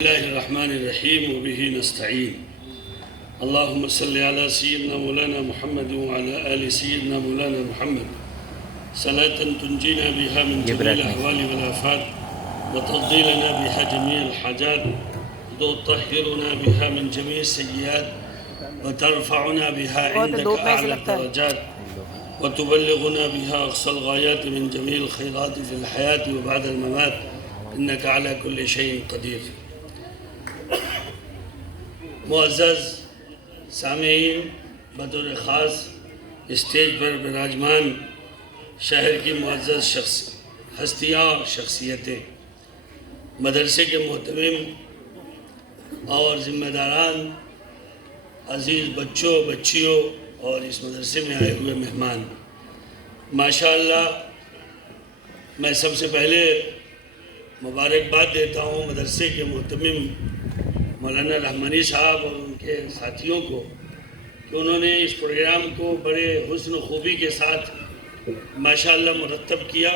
الله الرحمن الرحيم وبه نستعين. اللهم صل على سيدنا مولانا محمد وعلى آل سيدنا مولانا محمد صلاة تنجينا بها من جميع الأهوال والآفات وتقضي لنا بها جميع الحاجات وتطهرنا بها من جميع السيئات وترفعنا بها عندك أعلى الدرجات وتبلغنا بها أقصى الغايات من جميع الخيرات في الحياة وبعد الممات إنك على كل شيء قدير. معزز سامعین، بطور خاص اسٹیج پر براجمان شہر کی معزز ہستیاں اور شخصیتیں، مدرسے کے محترم اور ذمہ داران، عزیز بچوں بچیوں اور اس مدرسے میں آئے ہوئے مہمان، ماشاءاللہ میں سب سے پہلے مبارکباد دیتا ہوں مدرسے کے محترم مولانا رحمانی صاحب اور ان کے ساتھیوں کو کہ انہوں نے اس پروگرام کو بڑے حسن و خوبی کے ساتھ ماشاءاللہ مرتب کیا،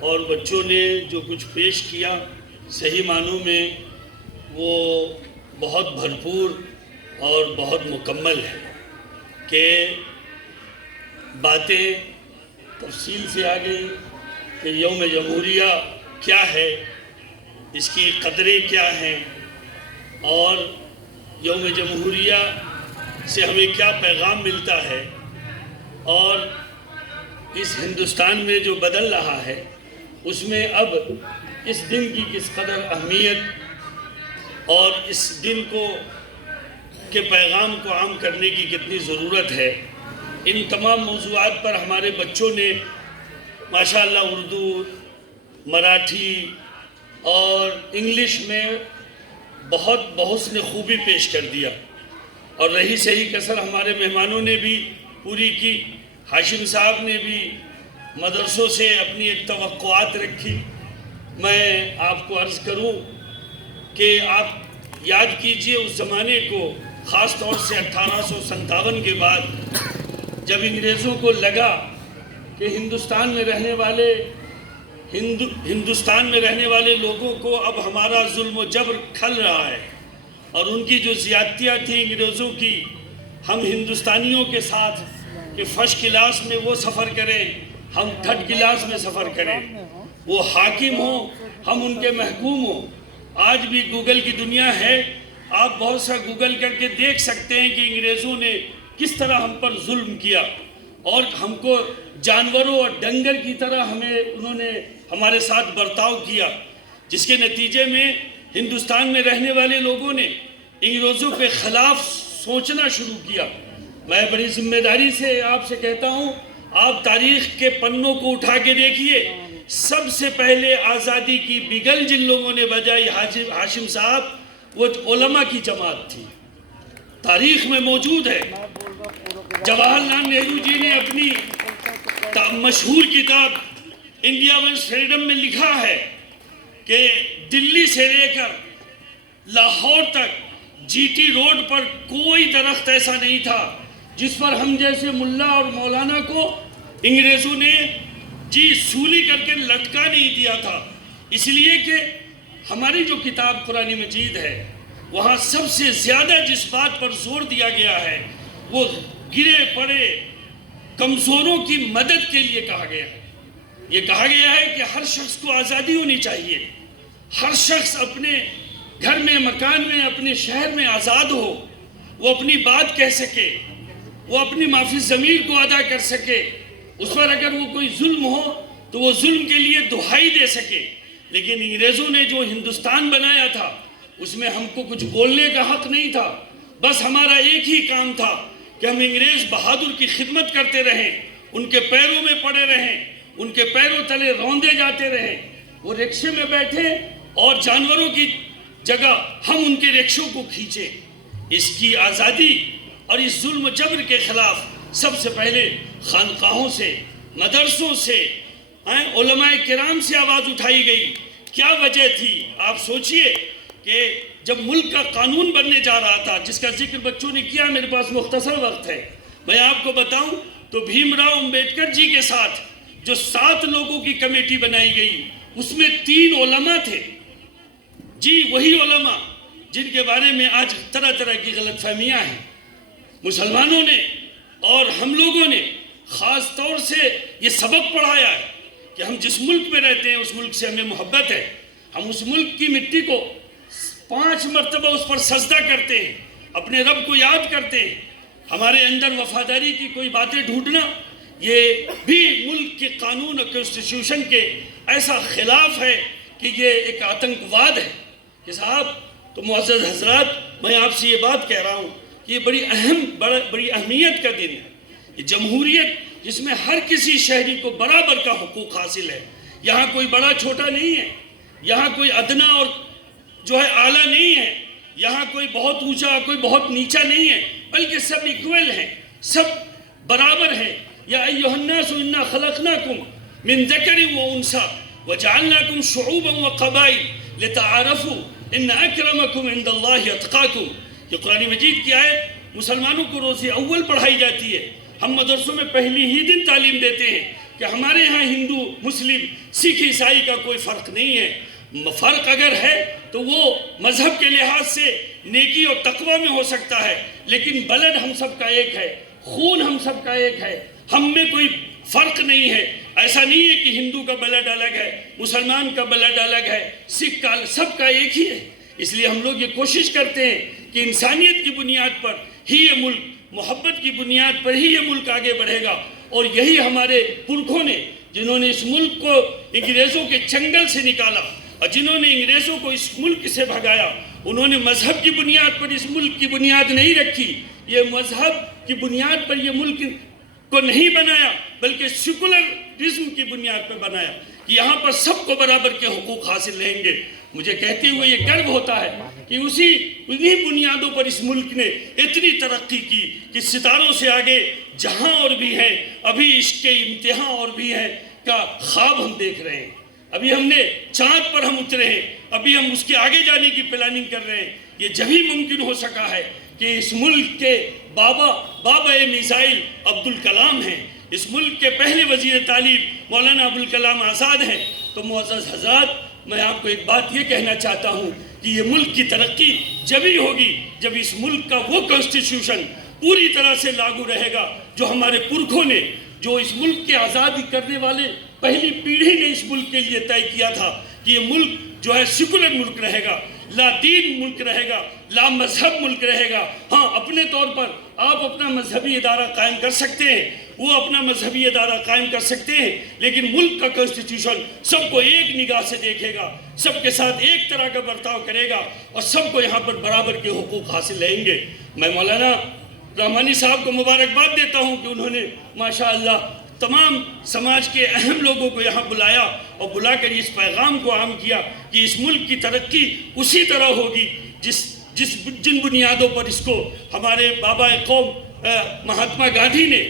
اور بچوں نے جو کچھ پیش کیا صحیح معنوں میں وہ بہت بھرپور اور بہت مکمل ہے کہ باتیں تفصیل سے آ گئی کہ یوم جمہوریہ کیا ہے، اس کی قدریں کیا ہیں، اور یوم جمہوریہ سے ہمیں کیا پیغام ملتا ہے، اور اس ہندوستان میں جو بدل رہا ہے اس میں اب اس دن کی کس قدر اہمیت اور اس دن کے پیغام کو عام کرنے کی کتنی ضرورت ہے، ان تمام موضوعات پر ہمارے بچوں نے ماشاءاللہ اردو، مراٹھی اور انگلش میں بہت بحسن خوبی پیش کر دیا، اور رہی صحیح کسر ہمارے مہمانوں نے بھی پوری کی۔ ہاشم صاحب نے بھی مدرسوں سے اپنی ایک توقعات رکھی۔ میں آپ کو عرض کروں کہ آپ یاد کیجئے اس زمانے کو، خاص طور سے 1857 کے بعد جب انگریزوں کو لگا کہ ہندوستان میں رہنے والے لوگوں کو اب ہمارا ظلم و جبر کھل رہا ہے، اور ان کی جو زیادتیاں تھیں انگریزوں کی ہم ہندوستانیوں کے ساتھ کہ فرسٹ کلاس میں وہ سفر کریں، ہم تھرڈ کلاس میں سفر کریں، وہ حاکم ہوں ہم ان کے محکوم ہوں۔ آج بھی گوگل کی دنیا ہے، آپ بہت سا گوگل کر کے دیکھ سکتے ہیں کہ انگریزوں نے کس طرح ہم پر ظلم کیا، اور ہم کو جانوروں اور ڈنگر کی طرح انہوں نے ہمارے ساتھ برتاؤ کیا، جس کے نتیجے میں ہندوستان میں رہنے والے لوگوں نے انگریزوں کے خلاف سوچنا شروع کیا۔ میں بڑی ذمہ داری سے آپ سے کہتا ہوں، آپ تاریخ کے پنوں کو اٹھا کے دیکھیے، سب سے پہلے آزادی کی بگل جن لوگوں نے بجائی ہاشم صاحب، وہ علماء کی جماعت تھی، تاریخ میں موجود ہے۔ جواہر لال نہرو جی نے اپنی مشہور کتاب انڈیا ونس فریڈم میں لکھا ہے کہ دلی سے لے کر لاہور تک جی ٹی روڈ پر کوئی درخت ایسا نہیں تھا جس پر ہم جیسے ملا اور مولانا کو انگریزوں نے سولی کر کے لٹکا نہیں دیا تھا، اس لیے کہ ہماری جو کتاب قرآن مجید ہے وہاں سب سے زیادہ جس بات پر زور دیا گیا ہے وہ گرے پڑے کمزوروں کی مدد کے لیے کہا گیا ہے۔ یہ کہا گیا ہے کہ ہر شخص کو آزادی ہونی چاہیے، ہر شخص اپنے گھر میں، مکان میں، اپنے شہر میں آزاد ہو، وہ اپنی بات کہہ سکے، وہ اپنی معافی ضمیر کو ادا کر سکے، اس پر اگر وہ کوئی ظلم ہو تو وہ ظلم کے لیے دہائی دے سکے۔ لیکن انگریزوں نے جو ہندوستان بنایا تھا اس میں ہم کو کچھ بولنے کا حق نہیں تھا، بس ہمارا ایک ہی کام تھا کہ ہم انگریز بہادر کی خدمت کرتے رہیں، ان کے پیروں میں پڑے رہیں، ان کے پیروں تلے روندے جاتے رہیں، وہ رکشے میں بیٹھے اور جانوروں کی جگہ ہم ان کے رکشوں کو کھینچے۔ اس کی آزادی اور اس ظلم و جبر کے خلاف سب سے پہلے خانقاہوں سے، مدرسوں سے، علماء کرام سے آواز اٹھائی گئی۔ کیا وجہ تھی؟ آپ سوچئے کہ جب ملک کا قانون بننے جا رہا تھا، جس کا ذکر بچوں نے کیا، میرے پاس مختصر وقت ہے، میں آپ کو بتاؤں تو بھیم راؤ امبیڈکر جی کے ساتھ جو 7 لوگوں کی کمیٹی بنائی گئی اس میں 3 علماء تھے، جی وہی علماء جن کے بارے میں آج طرح طرح کی غلط فہمیاں ہیں، مسلمانوں نے اور ہم لوگوں نے خاص طور سے یہ سبق پڑھایا ہے کہ ہم جس ملک میں رہتے ہیں اس ملک سے ہمیں محبت ہے، ہم اس ملک کی مٹی کو 5 مرتبہ اس پر سجدہ کرتے ہیں، اپنے رب کو یاد کرتے ہیں۔ ہمارے اندر وفاداری کی کوئی باتیں ڈھونڈنا یہ بھی ملک کے قانون اور کانسٹیٹیوشن کے ایسا خلاف ہے کہ یہ ایک آتنکواد ہے کہ صاحب، تو معزز حضرات، میں آپ سے یہ بات کہہ رہا ہوں کہ یہ بڑی اہمیت کا دن ہے، یہ جمہوریت جس میں ہر کسی شہری کو برابر کا حقوق حاصل ہے، یہاں کوئی بڑا چھوٹا نہیں ہے، یہاں کوئی ادنا اور جو ہے اعلیٰ نہیں ہے، یہاں کوئی بہت اونچا کوئی بہت نیچا نہیں ہے، بلکہ سب ایکول ہیں، سب برابر ہیں۔ یا ایھا الناس انا خلقناکم من ذکر و انثی وجعلناکم شعوبا وقبائل لتعارفوا ان اکرمکم عند اللہ اتقاکم۔ یہ قرآن مجید کی آیت مسلمانوں کو روز اول پڑھائی جاتی ہے۔ ہم مدرسوں میں پہلی ہی دن تعلیم دیتے ہیں کہ ہمارے ہاں ہندو، مسلم، سکھ، عیسائی کا کوئی فرق نہیں ہے۔ فرق اگر ہے تو وہ مذہب کے لحاظ سے نیکی اور تقوی میں ہو سکتا ہے، لیکن بلڈ ہم سب کا ایک ہے، خون ہم سب کا ایک ہے، ہم میں کوئی فرق نہیں ہے۔ ایسا نہیں ہے کہ ہندو کا بلڈ الگ ہے، مسلمان کا بلڈ الگ ہے، سکھ کا، سب کا ایک ہی ہے۔ اس لیے ہم لوگ یہ کوشش کرتے ہیں کہ انسانیت کی بنیاد پر ہی یہ ملک، محبت کی بنیاد پر ہی یہ ملک آگے بڑھے گا۔ اور یہی ہمارے پرکھوں نے، جنہوں نے اس ملک کو انگریزوں کے چنگل سے نکالا اور جنہوں نے انگریزوں کو اس ملک سے بھگایا، انہوں نے مذہب کی بنیاد پر اس ملک کی بنیاد نہیں رکھی۔ یہ مذہب کی بنیاد پر یہ ملک کو نہیں بنایا، بلکہ سیکولرزم کی بنیاد پر بنایا کہ یہاں پر سب کو برابر کے حقوق حاصل رہیں گے۔ مجھے کہتے ہوئے یہ گرو ہوتا ہے کہ انہی بنیادوں پر اس ملک نے اتنی ترقی کی کہ ستاروں سے آگے جہاں اور بھی ہیں، ابھی عشق کے امتحان اور بھی ہیں کا خواب ہم دیکھ رہے ہیں۔ ابھی ہم نے چاند پر ہم اترے ہیں، ابھی ہم اس کے آگے جانے کی پلاننگ کر رہے ہیں۔ یہ جبھی ممکن ہو سکا ہے کہ اس ملک کے بابا میزائل عبدالکلام ہیں، اس ملک کے پہلے وزیر تعلیم مولانا ابوالکلام آزاد ہیں۔ تو معزز حضرات، میں آپ کو ایک بات یہ کہنا چاہتا ہوں کہ یہ ملک کی ترقی جبھی ہوگی جب اس ملک کا وہ کانسٹیٹیوشن پوری طرح سے لاگو رہے گا جو ہمارے پرکھوں نے، جو اس ملک کے آزادی کرنے والے پہلی پیڑھی نے اس ملک کے لیے طے کیا تھا کہ یہ ملک جو ہے سیکولر ملک رہے گا، لا دین ملک رہے گا، لا مذہب ملک رہے گا۔ ہاں، اپنے طور پر آپ اپنا مذہبی ادارہ قائم کر سکتے ہیں، وہ اپنا مذہبی ادارہ قائم کر سکتے ہیں، لیکن ملک کا کانسٹیٹیوشن سب کو ایک نگاہ سے دیکھے گا، سب کے ساتھ ایک طرح کا برتاؤ کرے گا اور سب کو یہاں پر برابر کے حقوق حاصل رہیں گے۔ میں مولانا رحمانی صاحب کو مبارکباد دیتا ہوں کہ انہوں نے ماشاءاللہ تمام سماج کے اہم لوگوں کو یہاں بلایا اور بلا کر اس پیغام کو عام کیا کہ اس ملک کی ترقی اسی طرح ہوگی جن بنیادوں پر اس کو ہمارے بابا قوم مہاتما گاندھی نے،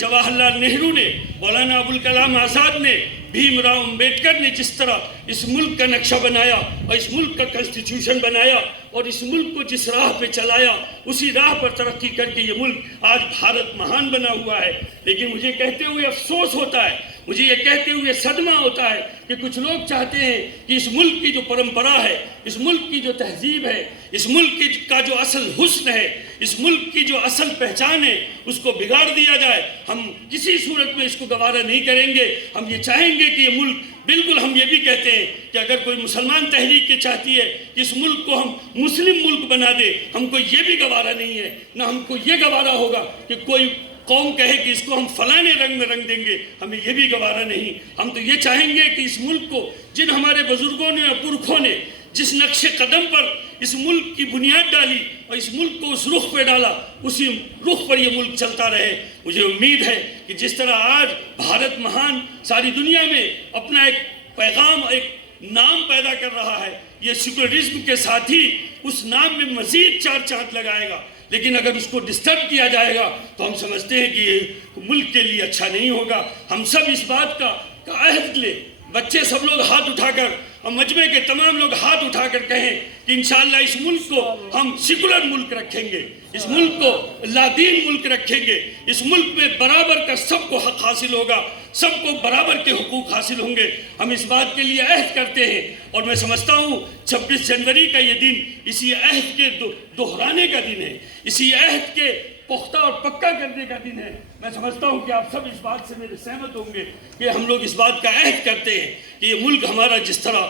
جواہر لال نہرو نے، مولانا ابوالکلام آزاد نے، بھیم راؤ امبیڈکر نے جس طرح اس ملک کا نقشہ بنایا اور اس ملک کا کانسٹیٹیوشن بنایا اور اس ملک کو جس راہ پہ چلایا، اسی راہ پر ترقی کر کے یہ ملک آج بھارت مہان بنا ہوا ہے۔ لیکن مجھے کہتے ہوئے افسوس ہوتا ہے، مجھے یہ کہتے ہوئے صدمہ ہوتا ہے کہ کچھ لوگ چاہتے ہیں کہ اس ملک کی جو پرمپرا ہے، اس ملک کی جو تہذیب ہے، اس ملک کا جو اصل حسن ہے، اس ملک کی جو اصل پہچان ہے، اس کو بگاڑ دیا جائے۔ ہم کسی صورت میں اس کو گوارا نہیں کریں گے۔ ہم یہ چاہیں گے کہ یہ ملک، بالکل ہم یہ بھی کہتے ہیں کہ اگر کوئی مسلمان تحریک یہ چاہتی ہے کہ اس ملک کو ہم مسلم ملک بنا دے، ہم کو یہ بھی گوارا نہیں ہے، نہ ہم کو یہ گوارا ہوگا کہ کوئی قوم کہے کہ اس کو ہم فلانے رنگ میں رنگ دیں گے، ہمیں یہ بھی گوارا نہیں۔ ہم تو یہ چاہیں گے کہ اس ملک کو جن ہمارے بزرگوں نے اور پرکھوں نے جس نقش قدم پر اس ملک کی بنیاد ڈالی اور اس ملک کو اس رخ پہ ڈالا، اسی رخ پر یہ ملک چلتا رہے۔ مجھے امید ہے کہ جس طرح آج بھارت مہان ساری دنیا میں اپنا ایک پیغام، ایک نام پیدا کر رہا ہے، یہ سیکولرزم کے ساتھ ہی اس نام میں مزید 4 چاند لگائے گا۔ لیکن اگر اس کو ڈسٹرب کیا جائے گا تو ہم سمجھتے ہیں کہ یہ ملک کے لیے اچھا نہیں ہوگا۔ ہم سب اس بات کا عہد لیں، بچے سب لوگ ہاتھ اٹھا کر اور مجمع کے تمام لوگ ہاتھ اٹھا کر کہیں کہ انشاءاللہ اس ملک کو ہم سیکولر ملک رکھیں گے، اس ملک کو لادین ملک رکھیں گے، اس ملک میں برابر کا سب کو حق حاصل ہوگا، سب کو برابر کے حقوق حاصل ہوں گے۔ ہم اس بات کے لیے عہد کرتے ہیں، اور میں سمجھتا ہوں 26 جنوری کا یہ دن اسی عہد کے دہرانے کا دن ہے، اسی عہد کے پختہ اور پکا کرنے کا دن ہے۔ میں سمجھتا ہوں کہ آپ سب اس بات سے میرے سہمت ہوں گے کہ ہم لوگ اس بات کا عہد کرتے ہیں کہ یہ ملک ہمارا جس طرح